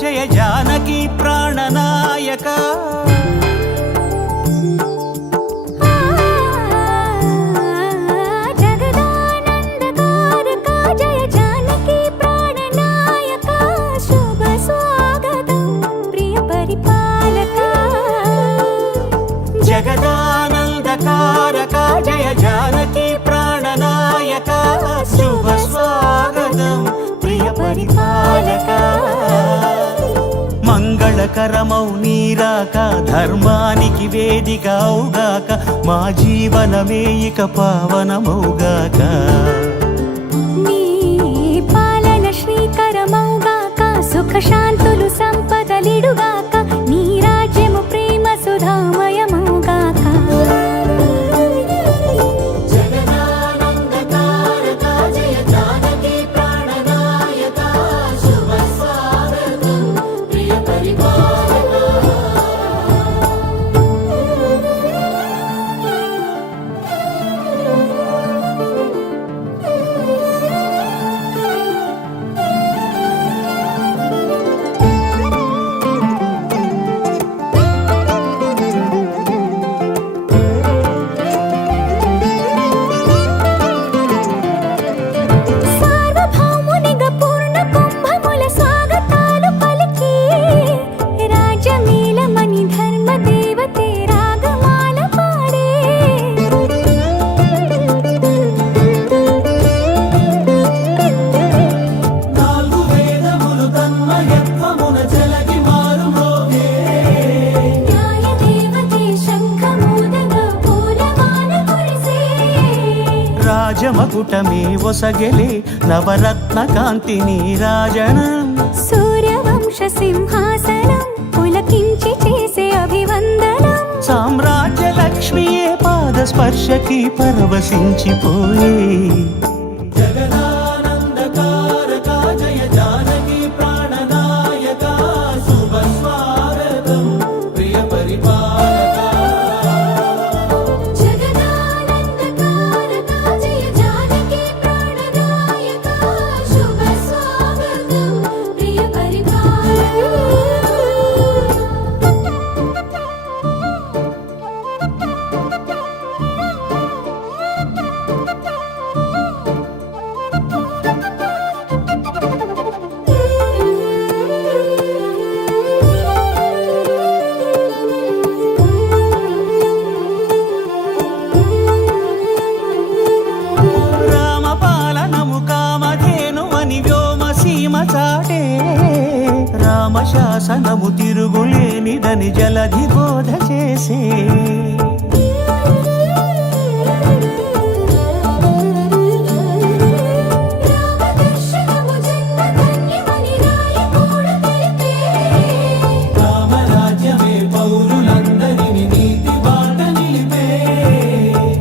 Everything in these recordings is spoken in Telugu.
జయ జానకి ప్రాణనాయక జగదానందకారక జయ జానకి ప్రాణనాయక శుభ స్వాగతం ప్రియ పరిపాలక జగదానందకారక జయ జానకి ప్రాణనాయక శుభ స్వాగతం ప్రియ పరిపాలక మంగళకరమౌ నీరాక ధర్మానికి వేదిక అవుగాక మా జీవనమే ఇక పావనమౌగాక నీ పాలన శ్రీకరమౌగాక సుఖ శాంతులు సంపదలిడుగాక నీ రాజ్యము ప్రేమ సుధామయమౌగాక రాజమకుటమే ఒసగెలే నవరత్న కాంతి నీరాజనం సూర్యవంశ సింహాసనం పులకించి చేసే అభివందనం సామ్రాజ్య లక్ష్మియే పాద స్పర్శకి పరవశించిపోయే జగదానందకారక జయ జానకి ప్రాణనాయక శుభ స్వాగతం ప్రియ పరిపాలక రామశాసనము తిరుగులేనిదని జలధి బోధ చేసే రామరాజ్యమే పౌరులందరిని నీతి బాట నిలిపే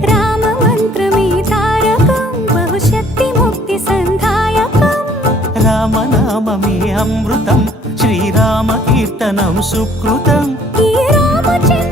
రామ మంత్రమే తారకం బహుశక్తి ముక్తి సంధాయకం రామనామమే అమృతం శ్రీరామ కీర్తనం సుకృతం ఈ రామచంద్ర